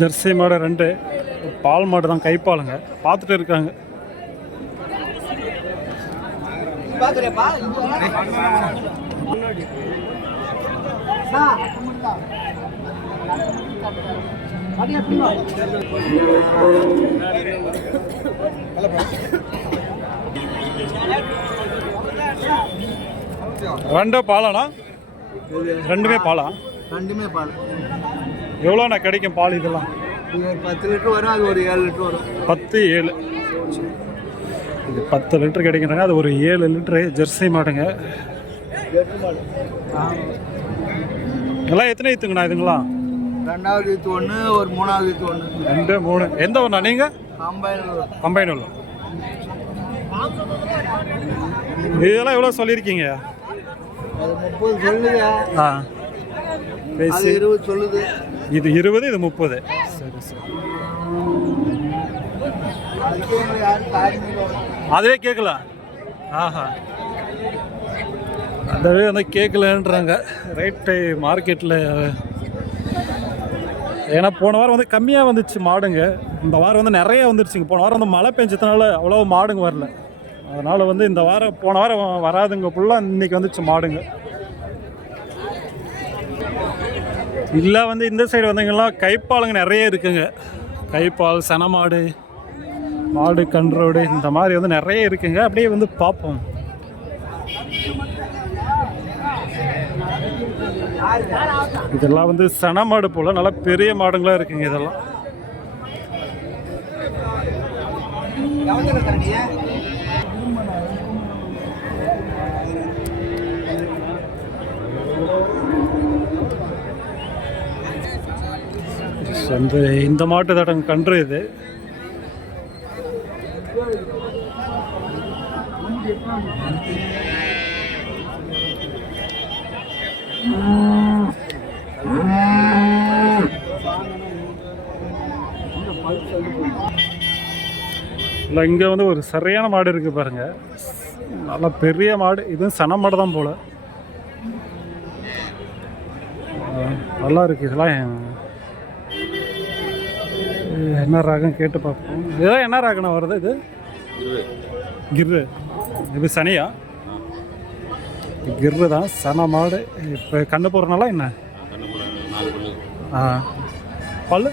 Jersey மாடு ரெண்டு. பால் மாடு தான் கைப்பாலுங்க. பார்த்துட்டு இருக்காங்க. ரெண்டு பாலாண்ணா? ரெண்டுமே பாலா? ரெண்டுமே பால். எவ்வளோண்ணா கிடைக்கும் பால் இதெல்லாம்? இது ஒரு பத்து லிட்டர் வரும் அது ஒரு ஏழு லிட்டர் வரும். பத்து ஏழு. இது பத்து லிட்டர் கிடைக்கிறாங்க அது ஒரு ஏழு லிட்டரு ஜெர்சி மாடுங்க. எல்லாம் எத்தனை ஈத்துங்கண்ணா இதுங்களா? ரெண்டாவது வித்து ஒன்று ஒரு மூணாவது வித்து ஒன்று ரெண்டு மூணு. எந்த ஒன்றா நீங்கள் கம்பைன் கம்பைன் உள்ள இதெல்லாம் எவ்வளோ சொல்லியிருக்கீங்க? முப்பது சொல்லுது ஆ. பேசி. இருபது சொல்லுது. இது இருபது இது முப்பது. சரி சரி. அதுவே கேட்கல ஆஹா. அதுவே வந்து கேட்கலன்றாங்க ரேட்டு மார்க்கெட்டில் ஏன்னா போன வாரம் வந்து கம்மியாக வந்துச்சு மாடுங்க. இந்த வாரம் வந்து நிறைய வந்துருச்சுங்க. போன வாரம் வந்து மழை பெஞ்சதுனால அவ்வளோ மாடுங்க வரல. அதனால் வந்து இந்த வாரம் போன வாரம் வராதுங்க. ஃபுல்லாக இன்னைக்கு வந்துச்சு மாடுங்க. இல்லை வந்து இந்த சைடு வந்தீங்கன்னா கைப்பாலுங்க நிறைய இருக்குங்க. கைப்பால் சனமாடு மாடு கன்றோடு இந்த மாதிரி வந்து நிறைய இருக்குங்க. அப்படியே வந்து பார்ப்போம். இதெல்லாம் வந்து சனமாடு போல் நல்லா பெரிய மாடுங்களாக இருக்குங்க இதெல்லாம். இந்த இந்த மாட்டு தடம் கன்று இது. இல்லை இங்கே வந்து ஒரு சரியான மாடு இருக்குது பாருங்க. நல்லா பெரிய மாடு. இதுவும் சன மாடு தான் போல் நல்லா இருக்குது இதெல்லாம் என்ன ராகம் கேட்டு பார்ப்போம். இதெல்லாம் என்ன ராகம்னா வருது இது? கிர்ரு. இது சனியா? கிர்ரு தான். சன மாடு. இப்போ கண்ணு போடுறனால என்ன? ஆ. பல்லு?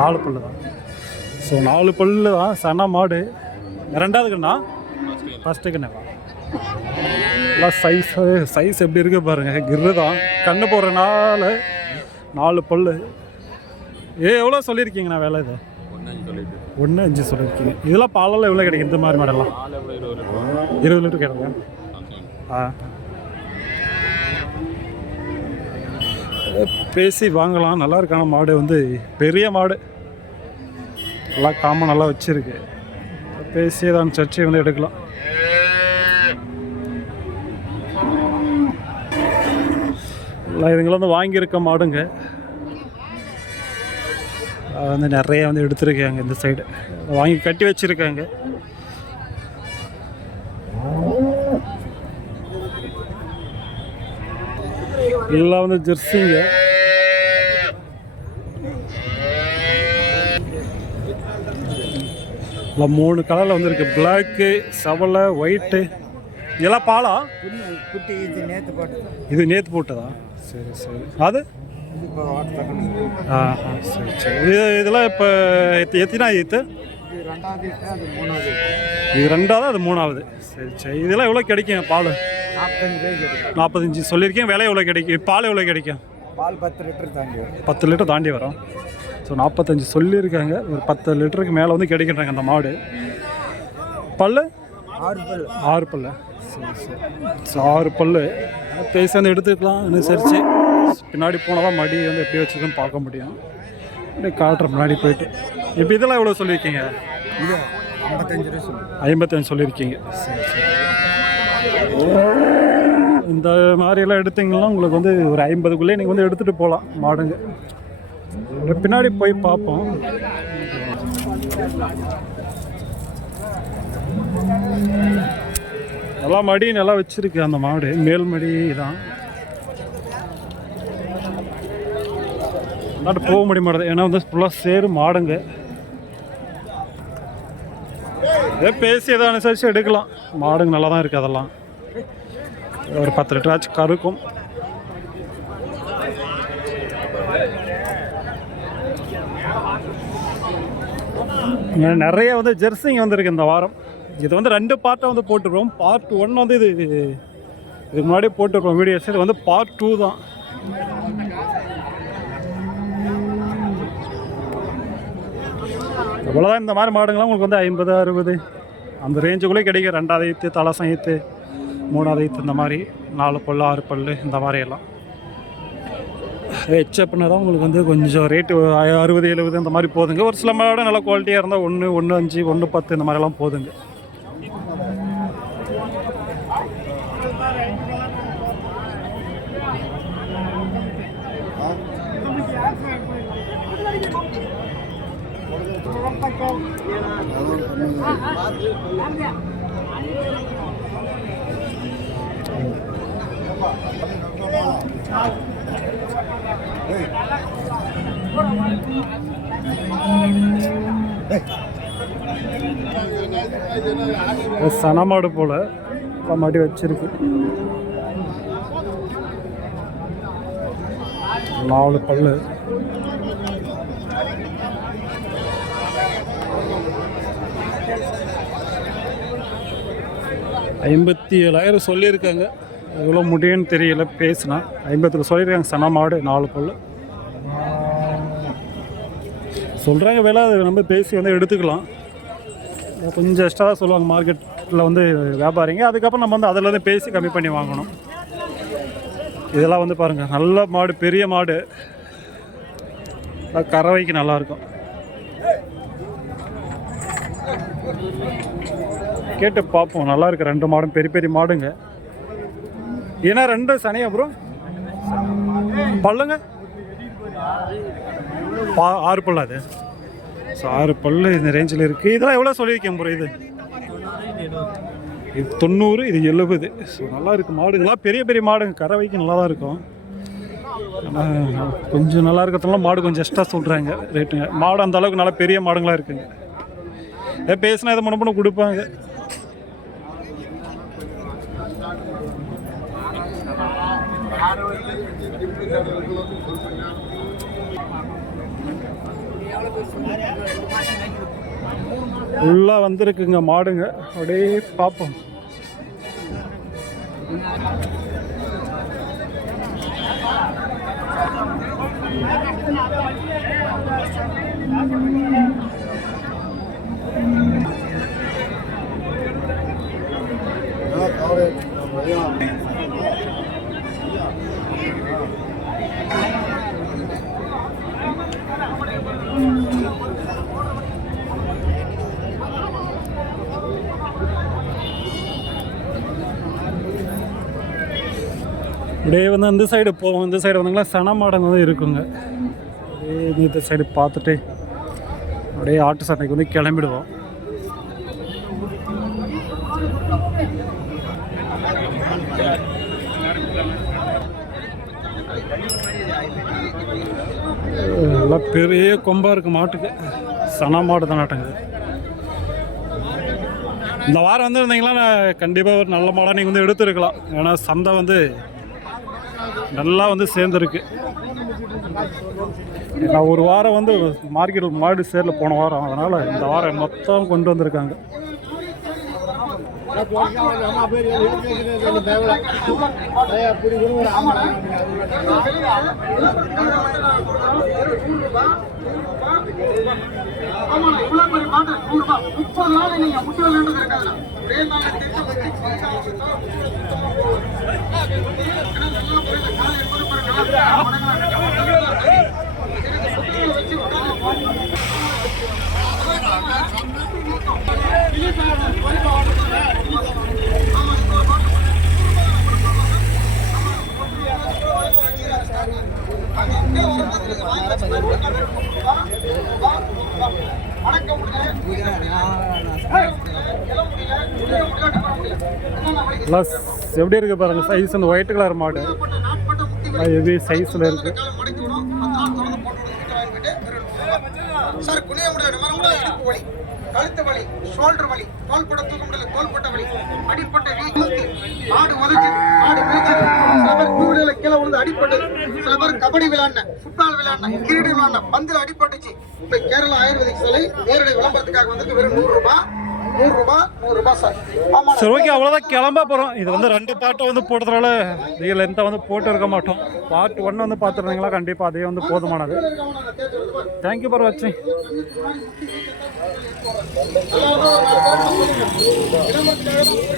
நாலு பல்லு தான். ஸோ நாலு பல்லு தான் சன மாடு. ரெண்டாவது கண்ணா? ஃபஸ்ட்டு கண்ணா. எல்லாம் சைஸ் சைஸ் எப்படி இருக்கு பாருங்க. கிர்ரு தான். கண்ணு போடுறனால நாலு பல்லு. ஏ எவ்வளோ சொல்லியிருக்கீங்கண்ணா வேலை இது? ஒன்று அஞ்சு சொல்லியிருக்கீங்க. இதெல்லாம் பாலெல்லாம் எவ்வளோ கிடைக்கும்? இந்த மாதிரி மாடெல்லாம்? இருபது லிட்டர். கிடைக்கும் ஆ. பேசி வாங்கலாம். நல்லா இருக்கான மாடு வந்து பெரிய மாடு. நல்லா காமன் நல்லா வச்சிருக்கு. பேசி தான் சர்ச்சை வந்து எடுக்கலாம். எல்லாம் இதுங்களாம் வந்து வாங்கியிருக்க மாடுங்க. வந்து நிறைய வந்து எடுத்திருக்காங்க இந்த சைடு வாங்கி கட்டி வச்சிருக்காங்க. எல்லாம் வந்து ஜெர்சிங்க. எல்லாம் மூணு கலரில் வந்துருக்கு. பிளாக்கு செவலை ஒயிட்டு இதெல்லாம் பாலா? குட்டி இது நேற்று போட்டு இது நேற்று போட்டதா? சரி சரி. அது? சரி சரி. இது இதெல்லாம் இப்போ எத்த எத்தனா இது ரெண்டாவது அது மூணாவது இது ரெண்டாவது அது மூணாவது. சரி சரி. இதெல்லாம் எவ்வளோ கிடைக்கும் பால்? நாற்பத்தஞ்சு நாற்பத்தஞ்சு சொல்லியிருக்கேன் விலை எவ்வளோ கிடைக்கும்? பால் எவ்வளோ கிடைக்கும்? பால் பத்து லிட்டர் தாண்டி பத்து லிட்டர் தாண்டி வரும். ஸோ நாற்பத்தஞ்சு சொல்லியிருக்காங்க. ஒரு பத்து லிட்டருக்கு மேலே வந்து கிடைக்கின்றாங்க அந்த மாடு. பல்லு? ஆறு பல் ஆறு பல்லு. சரி சரி. ஸோ ஆறு பல்லு. பேசி வந்து எடுத்துக்கலாம். அனுசரித்து பின்னாடி போனால் தான் மடி வந்து எப்படி வச்சுருக்கோன்னு பார்க்க முடியும். அப்படியே காட்டுற முன்னாடி போயிட்டு. இப்போ இதெல்லாம் எவ்வளோ சொல்லியிருக்கீங்க? ஐம்பத்தஞ்சு ரூபா ஐம்பத்தஞ்சு சொல்லியிருக்கீங்க. சரி சரி. இந்த மாதிரியெல்லாம் எடுத்தீங்கன்னா உங்களுக்கு வந்து ஒரு ஐம்பதுக்குள்ளே நீங்கள் வந்து எடுத்துகிட்டு போகலாம் மாடுங்க. பின்னாடி போய் பார்ப்போம். நல்லா மடி நல்லா வச்சிருக்கு அந்த மாடு. மேல் மடி தான் நாட்டு போக முடிய மாட்டேது. ஏன்னா வந்து ஃபுல்லாக சேரு மாடுங்க. ஏதோ பேசி எதை அனுசரித்து எடுக்கலாம். மாடுங்க நல்லா தான் இருக்குது அதெல்லாம். ஒரு பத்து லிட்டர் ஆச்சு கருக்கும். நிறைய வந்து ஜெர்சிங் வந்திருக்கு இந்த வாரம். இது வந்து ரெண்டு பார்ட்டாக வந்து போட்டுருவோம் பார்ட் ஒன் வந்து இது இதுக்கு முன்னாடி போட்டுருப்போம் வீடியோஸ். இது வந்து பார்ட் டூ தான். இவ்வளோதான் இந்த மாதிரி மாடுங்களாம் உங்களுக்கு வந்து ஐம்பது அறுபது அந்த ரேஞ்சுக்குள்ளே கிடைக்கும். ரெண்டாவது ஈத்து தலசம் ஈத்து மூணாவது ஈத்து இந்த மாதிரி நாலு பல்லு ஆறு பல்லு இந்த மாதிரி எல்லாம். ஹெச்எப்னா தான் உங்களுக்கு வந்து கொஞ்சம் ரேட்டு அறுபது எழுபது இந்த மாதிரி போதுங்க. ஒரு சில மாடு நல்ல குவாலிட்டியாக இருந்தால் ஒன்று ஒன்று அஞ்சு ஒன்று பத்து இந்த மாதிரிலாம் போதுங்க. சனமாடு போல் மாட்டி வச்சிருக்கு. நாலு பல்லு. ஐம்பத்தி ஏழாயிரம் சொல்லியிருக்காங்க. எவ்வளோ முடியும்னு தெரியல பேசினா. ஐம்பத்தில் சொல்லியிருக்காங்க சன மாடு நாலு பல்லு. சொல்கிறாங்க விலை அது நம்ம பேசி வந்து எடுத்துக்கலாம். கொஞ்சம் எக்ஸ்ட்ரா சொல்லுவாங்க மார்க்கெட்டில் வந்து வியாபாரிங்க. அதுக்கப்புறம் நம்ம வந்து அதில் வந்து பேசி கம்மி பண்ணி வாங்கணும். இதெல்லாம் வந்து பாருங்கள் நல்ல மாடு பெரிய மாடு. கறவைக்கு நல்லாயிருக்கும் கேட்டு பார்ப்போம். நல்லா இருக்கு ரெண்டு மாடும் பெரிய பெரிய மாடுங்க. ஏன்னா ரெண்டு சனியா ப்ரோ பல்லுங்க? பா ஆறு பல்லு அது. ஸோ ஆறு பல்லு இந்த ரேஞ்சில் இருக்குது இதெல்லாம் எவ்வளோ சொல்லியிருக்கேன் ப்ரோ இது? இது தொண்ணூறு இது எழுபது. ஸோ நல்லா இருக்குது மாடுங்களாம் பெரிய பெரிய மாடுங்க. கறவைக்கு நல்லா தான் இருக்கும். கொஞ்சம் நல்லா இருக்கிறதுனால மாடு கொஞ்சம் எக்ஸ்ட்ரா சொல்கிறாங்க ரேட்டுங்க மாடு அந்த அளவுக்கு நல்லா பெரிய மாடுங்களாக இருக்குங்க. ஏதோ பேசினா இதை முன்ன கொடுப்பாங்க. ஃபுல்லாக வந்திருக்குங்க மாடுங்க. அப்படியே பார்ப்போம். அப்படியே வந்து இந்த சைடு போவோம் இந்த சைடு வந்தாங்களா சன தான் இருக்குங்க. அப்படியே இந்த சைடு பார்த்துட்டு அப்படியே ஆட்டு சந்தைக்கு வந்து கிளம்பிடுவோம். நல்லா பெரிய கொம்பாக இருக்குது மாட்டுக்கு. சன மாடு தான் நாட்டுங்க இந்த வாரம் வந்திருந்தீங்களா நான் கண்டிப்பாக ஒரு நல்ல மாடாக நீங்கள் வந்து எடுத்துருக்கலாம். ஏன்னா சந்தை வந்து நல்லா வந்து சேர்ந்துருக்கு. நான் ஒரு வாரம் வந்து மார்க்கெட் மாடு சேரில் போன வாரம். அதனால் இந்த வாரம் மொத்தம் கொண்டு வந்திருக்காங்க. ஆமா இவ்வளவு பெரிய மாற்றம் நூறு முப்பது நாள் நீங்க முப்பது நாள் இருக்காங்க இல்லை எல்லாம் எப்படி இருக்கு பாருங்கள் சைஸ் அந்த ஒயிட் கலர் மாடு. ஹெவி சைஸில் இருக்கு. சார் குனிய முடியாது. நிமிர முடியாது இடுப்பு வலி கழுத்து வலி ஷோல்டர் வலி தோல் போட தூக்க முடியல தோள்பட்ட வலி அடிப்பட்ட வீக்கு ஆடு உதச்சு ஆடு மிதிச்சது சில பேர் கூடையில கீழே விழுந்து அடிப்பட்டது சில பேர் கபடி விளையாடின ஃபுட்பால் விளையாடின கிரிக்கெட் விளையாடின பந்தில் அடிப்பட்டுச்சு இப்போ கேரளா ஆயுர்வேதிக் சிலை நேரடி விளம்பரத்துக்காக வந்துட்டு வெறும் நூறு ரூபாய் நூறு ரூபாய் நூறு ரூபாய் சார். ஆமா சரி ஓகே அவ்வளோதான் கிளம்ப போகிறோம் இது வந்து ரெண்டு பாட்டை வந்து போட்டதுனால இது லென்த்தை வந்து போட்டு இருக்க மாட்டோம். பார்ட் ஒன்று வந்து பார்த்துருந்தீங்களா? கண்டிப்பாக அதே வந்து போதுமானது. தேங்க்யூ ஃபார் வாட்சிங் விளம்பரத்துக்காக தான்